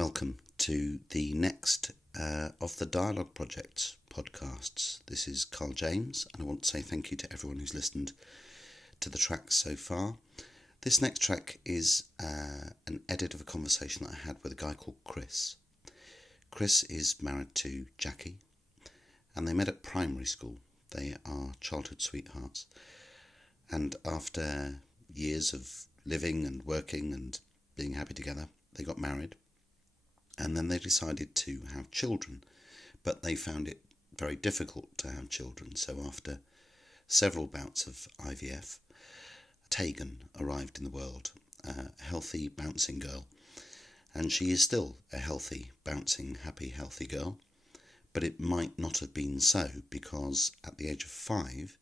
Welcome to the next of the Dialogue Project podcasts. This is Karl James, and I want to say thank you to everyone who's listened to the tracks so far. This next track is an edit of a conversation that I had with a guy called Chris. Chris is married to Jackie, and they met at primary school. They are childhood sweethearts, and after years of living and working and being happy together, they got married. And then they decided to have children, but they found it very difficult to have children. So after several bouts of IVF, Tagen arrived in the world, a healthy, bouncing girl. And she is still a healthy, bouncing, happy, healthy girl. But it might not have been so, because at the age of 5,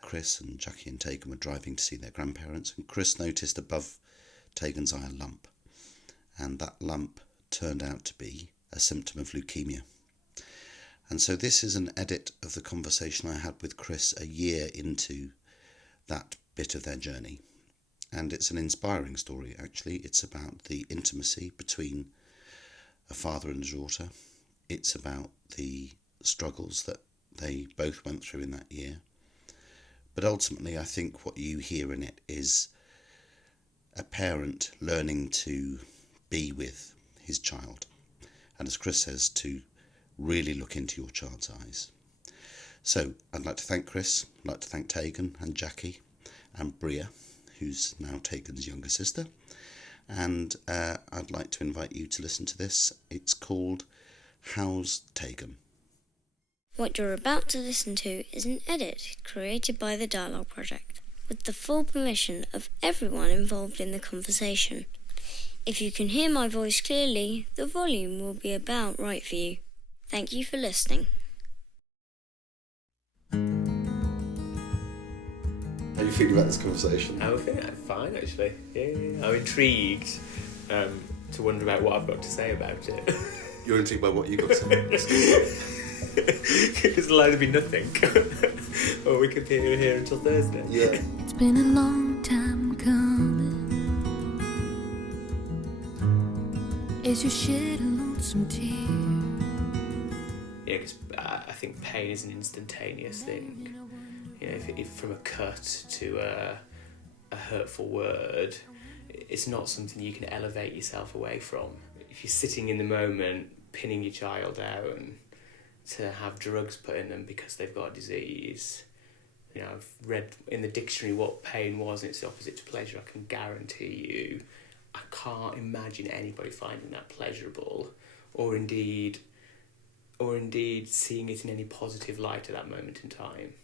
Chris and Jackie and Tagen were driving to see their grandparents, and Chris noticed above Tagen's eye a lump. And that lump turned out to be a symptom of leukemia. And so this is an edit of the conversation I had with Chris a year into that bit of their journey. And it's an inspiring story, actually. It's about the intimacy between a father and a daughter. It's about the struggles that they both went through in that year. But ultimately, I think what you hear in it is a parent learning to be with his child, and as Chris says, to really look into your child's eyes. So I'd like to thank Chris, I'd like to thank Tagen and Jackie and Bria, who's now Tagen's younger sister, and I'd like to invite you to listen to this. It's called How's Tagen? What you're about to listen to is an edit created by the Dialogue Project, with the full permission of everyone involved in the conversation. If you can hear my voice clearly, the volume will be about right for you. Thank you for listening. How are you feeling about this conversation? I'm feeling fine, actually. Yeah. I'm intrigued to wonder about what I've got to say about it. You're intrigued by what you got to say? Because it'll either be nothing, or we could be here until Thursday. Yeah. It's been a long time coming. As you shed a lonesome tear. Yeah, because I think pain is an instantaneous thing. You know, if from a cut to a hurtful word, it's not something you can elevate yourself away from. If you're sitting in the moment, pinning your child down to have drugs put in them because they've got a disease. You know, I've read in the dictionary what pain was, and it's the opposite to pleasure. I can guarantee you, I can't imagine anybody finding that pleasurable, or indeed seeing it in any positive light at that moment in time.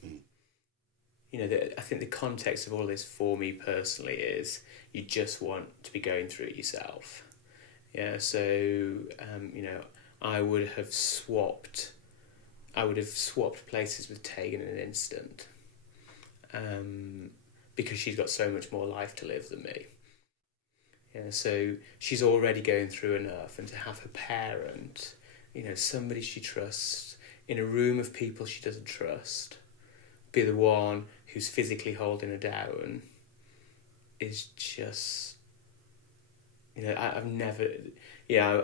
You know, I think the context of all this for me personally is you just want to be going through it yourself. Yeah, so you know, I would have swapped places with Tagen in an instant, because she's got so much more life to live than me. Yeah, so she's already going through enough, and to have her parent, you know, somebody she trusts, in a room of people she doesn't trust, be the one who's physically holding her down, is just, you know,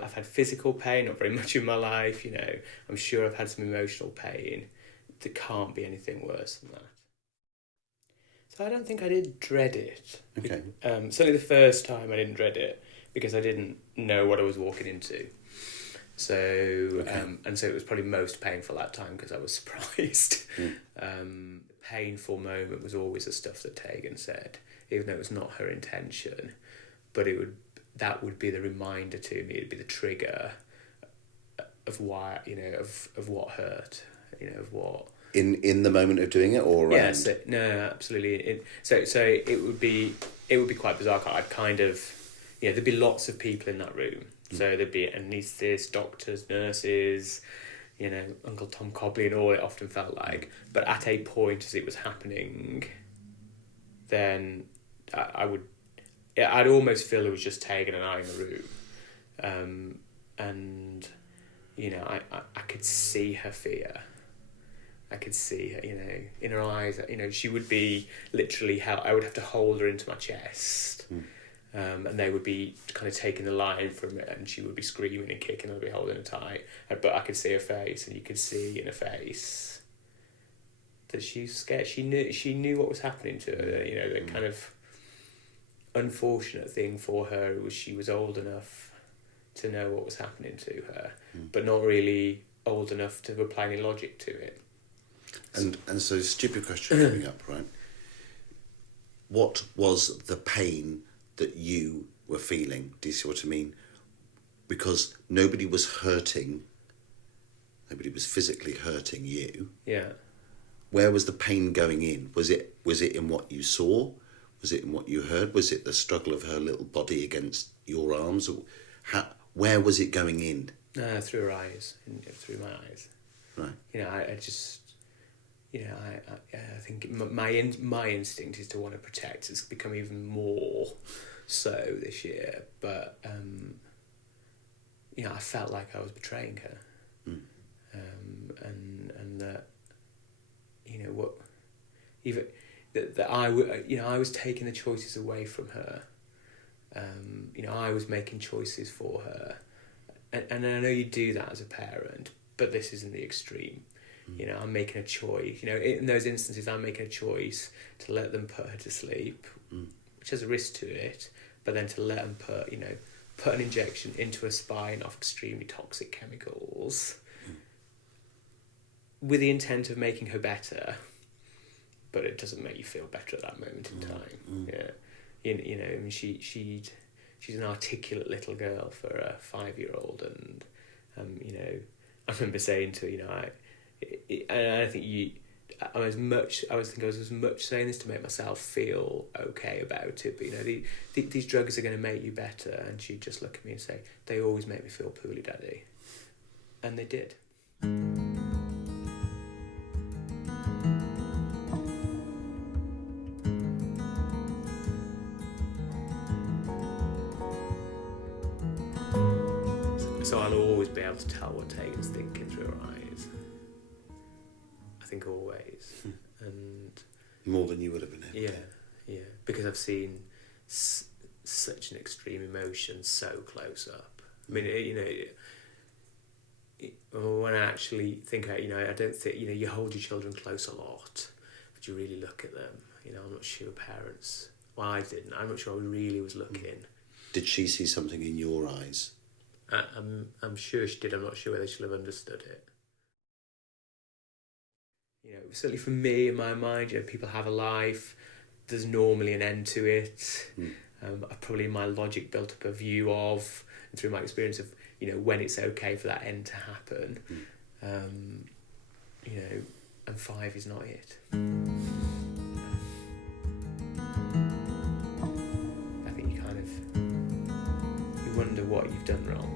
I've had physical pain, not very much in my life, you know, I'm sure I've had some emotional pain. There can't be anything worse than that. So I don't think I did dread it. Okay. Certainly the first time I didn't dread it, because I didn't know what I was walking into. So, okay. And so it was probably most painful that time because I was surprised. The painful moment was always the stuff that Tagen said, even though it was not her intention. But that would be the reminder to me, it'd be the trigger of why, you know, of what hurt, you know, of what... In the moment of doing it, or around? Yes, no, absolutely. So it would be quite bizarre. I'd kind of, you know, there'd be lots of people in that room. So there'd be anaesthetists, doctors, nurses, you know, Uncle Tom Cobley and all it often felt like. But at a point as it was happening, then I'd almost feel it was just Tagen and I in the room. And, you know, I could see her fear. I could see her, you know, in her eyes, you know, she would be literally I would have to hold her into my chest. And they would be kind of taking the line from it, and she would be screaming and kicking, and I'd be holding her tight. But I could see her face, and you could see in her face that she was scared. She knew what was happening to her. You know, the kind of unfortunate thing for her was she was old enough to know what was happening to her, but not really old enough to apply any logic to it. And so, stupid question coming up, right? What was the pain that you were feeling? Do you see what I mean? Because nobody was physically hurting you. Yeah. Where was the pain going in? Was it in what you saw? Was it in what you heard? Was it the struggle of her little body against your arms? Or where was it going in? Through her eyes, through my eyes. Right. You know, I just, you know, I think my instinct is to want to protect. It's become even more so this year. But, you know, I felt like I was betraying her. And that, you know, what, even that I was taking the choices away from her. You know, I was making choices for her, and I know you do that as a parent, but this isn't the extreme. You know, I'm making a choice. You know, in those instances, I'm making a choice to let them put her to sleep, which has a risk to it, but then to let them put an injection into her spine of extremely toxic chemicals, with the intent of making her better, but it doesn't make you feel better at that moment in time. Yeah. You know, I mean, she's an articulate little girl for a 5-year-old, and you know, I remember saying to her, you know, I think I was as much saying this to make myself feel okay about it, but you know, these drugs are going to make you better, and she'd just look at me and say, they always make me feel poorly, Daddy, and they did. So I'll always be able to tell what Tagen's thinking through her eyes. I think always. And more than you would have been able to. Yeah. Because I've seen such an extreme emotion so close up. I mean, you know, when I actually think about, you know, I don't think, you know, you hold your children close a lot, but you really look at them. You know, I'm not sure parents, well, I didn't. I'm not sure I really was looking. Did she see something in your eyes? I'm sure she did. I'm not sure whether she'll have understood it. You know, certainly for me, in my mind, you know, people have a life. There's normally an end to it. I've probably in my logic built up a view of, and through my experience of, you know, when it's okay for that end to happen. You know, and 5 is not it. I think you kind of, you wonder what you've done wrong.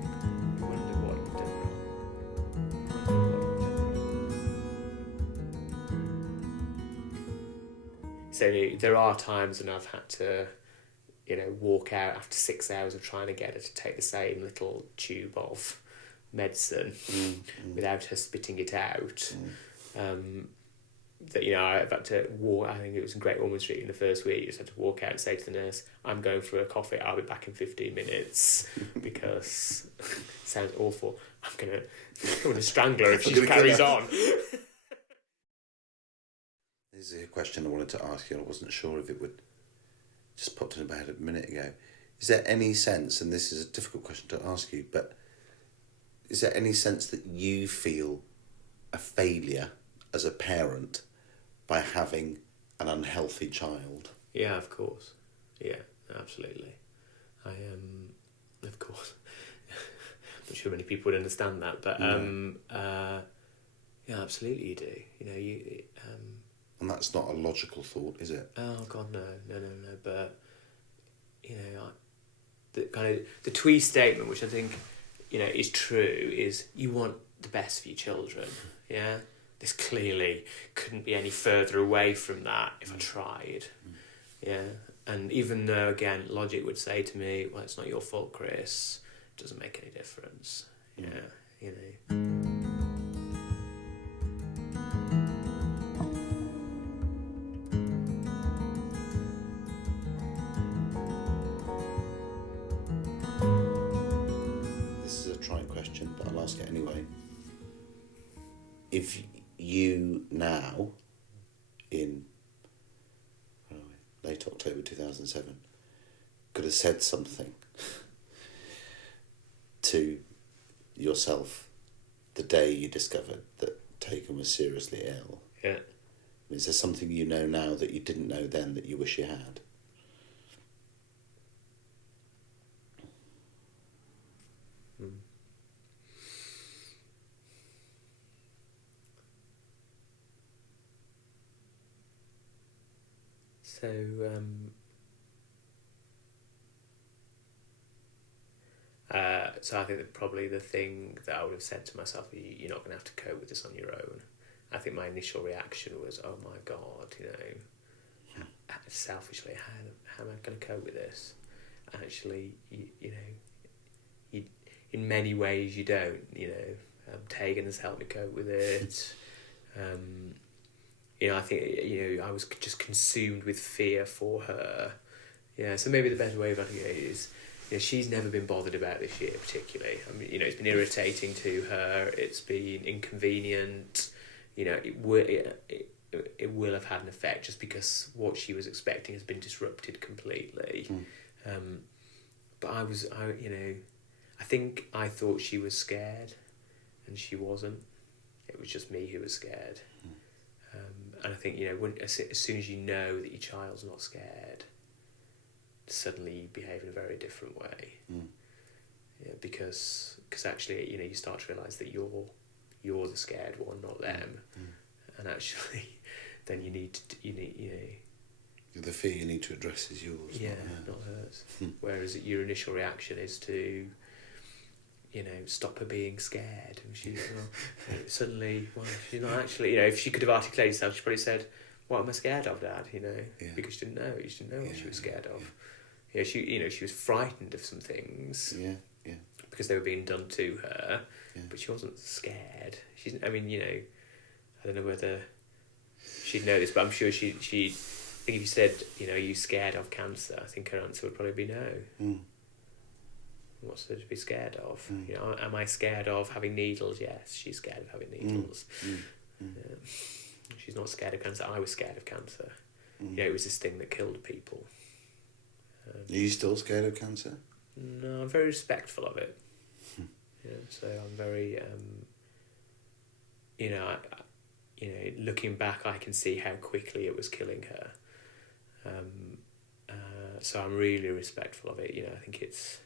So there are times when I've had to, you know, walk out after 6 hours of trying to get her to take the same little tube of medicine without her spitting it out. That, you know, I've had to walk, I think it was in Great Ormond Street in the first week, I just had to walk out and say to the nurse, I'm going for a coffee, I'll be back in 15 minutes, because it sounds awful. I'm going to strangle her if she carries on. This is a question I wanted to ask you, and I wasn't sure if it would just popped in about it a minute ago. Is there any sense, and this is a difficult question to ask you, but is there any sense that you feel a failure as a parent by having an unhealthy child? Yeah, of course. Yeah, absolutely. Of course. I'm not sure many people would understand that, but yeah, absolutely you do. You know, and that's not a logical thought, is it? Oh God, no. But you know, the twee statement, which I think, you know, is true, is you want the best for your children. Yeah, this clearly couldn't be any further away from that if I tried. Yeah, and even though again logic would say to me, well, it's not your fault, Chris. It doesn't make any difference. Yeah, you know. trite question, but I'll ask it anyway. If you now, in late October 2007, could have said something to yourself the day you discovered that Tagen was seriously ill, Yeah. is there something you know now that you didn't know then that you wish you had? So I think that probably the thing that I would have said to myself, you're not going to have to cope with this on your own. I think my initial reaction was, oh my God, selfishly, how am I going to cope with this? Actually, in many ways you don't, Tagen has helped me cope with it. I think, I was just consumed with fear for her. Yeah, so maybe the better way of looking at it is, she's never been bothered about this year particularly. I mean, it's been irritating to her. It's been inconvenient. It will have had an effect just because what she was expecting has been disrupted completely. But I think I thought she was scared, and she wasn't. It was just me who was scared. And I think as soon as you know that your child's not scared, suddenly you behave in a very different way. Yeah, because actually you start to realise that you're the scared one, not them. And actually then you need the fear you need to address is yours, not hers. Whereas your initial reaction is to stop her being scared, and she's suddenly, she's not actually, if she could have articulated herself, she probably said, what am I scared of, Dad? Because she didn't know what she was scared of. She was frightened of some things. Because they were being done to her, but she wasn't scared. I don't know whether she'd know this, but I'm sure I think if you said, are you scared of cancer? I think her answer would probably be no. What's there to be scared of? Am I scared of having needles? Yes, she's scared of having needles. She's not scared of cancer. I was scared of cancer. It was this thing that killed people. Are you still scared of cancer? No, I'm very respectful of it. So I'm very, looking back, I can see how quickly it was killing her. So I'm really respectful of it. I think it's,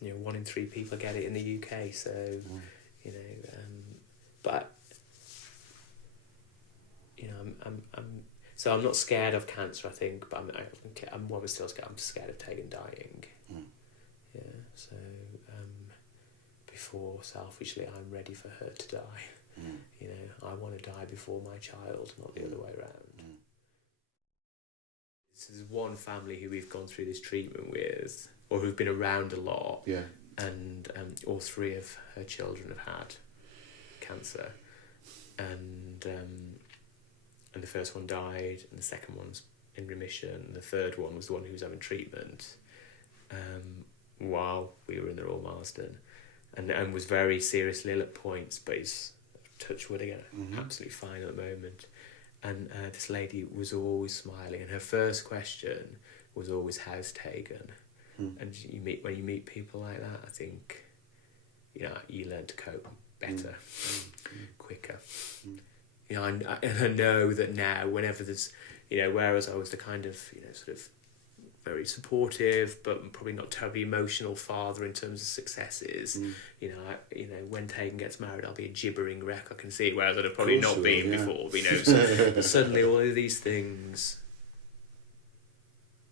1 in 3 people get it in the UK. So, but. I'm not scared of cancer, I think, but I'm still scared. I'm scared of Tagen dying. Yeah. So before, selfishly, I'm ready for her to die. I want to die before my child, not the other way around. This is one family who we've gone through this treatment with, or who've been around a lot. Yeah. And all 3 of her children have had cancer, and the first one died, and the second one's in remission, and the third one was the one who was having treatment while we were in the Royal Marsden, and was very seriously ill at points, but he's, touch wood again, absolutely fine at the moment. And this lady was always smiling, and her first question was always, how's Tagen? And when you meet people like that, I think you learn to cope better, quicker. And I know that now, whenever there's, whereas I was the kind of, sort of very supportive, but probably not terribly emotional father in terms of successes. When Tagen gets married, I'll be a gibbering wreck. I can see it, whereas I'd have probably not been before. So suddenly, all of these things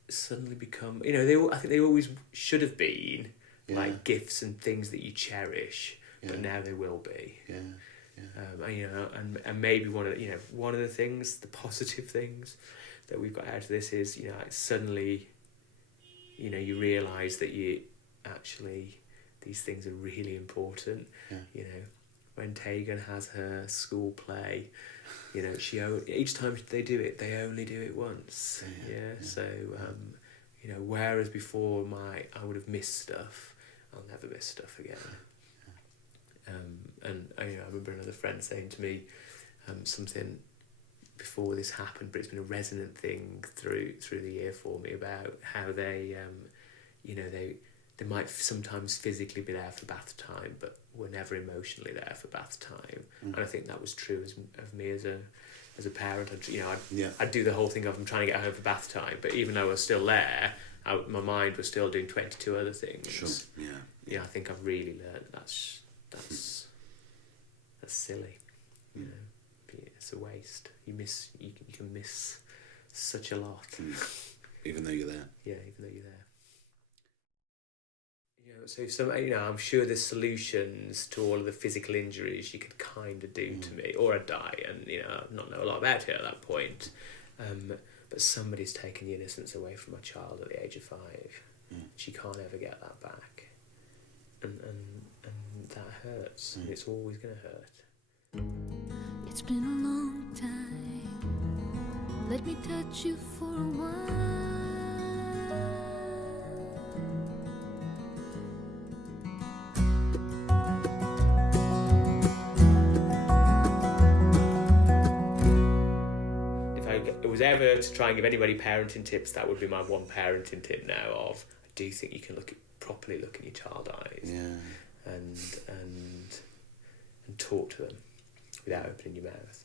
suddenly become, I think they always should have been like gifts and things that you cherish, but now they will be. And maybe one of the things, the positive things that we've got out of this is, suddenly, you realise that these things are really important. When Tagen has her school play, each time they do it, they only do it once. So You know, whereas before I would have missed stuff, I'll never miss stuff again. And I remember another friend saying to me something before this happened, but it's been a resonant thing through the year for me, about how they might sometimes physically be there for bath time, but were never emotionally there for bath time. And I think that was true of me as a parent. I'd do the whole thing of I'm trying to get home for bath time, but even though I was still there, my mind was still doing 22 other things. Sure. Yeah. I think I've really learned that's silly. You know, it's a waste. You can miss such a lot. Even though you're there. Yeah, even though you're there. So I'm sure there's solutions to all of the physical injuries you could kind of do to me, or I'd die, and I'd not know a lot about it at that point. But somebody's taken the innocence away from my child at the age of 5. She can't ever get that back, and that hurts, and it's always going to hurt. It's been a long time. Let me touch you for a while. Ever to try and give anybody parenting tips, that would be my one parenting tip now. I do think you can properly look in your child's eyes, and talk to them without opening your mouth.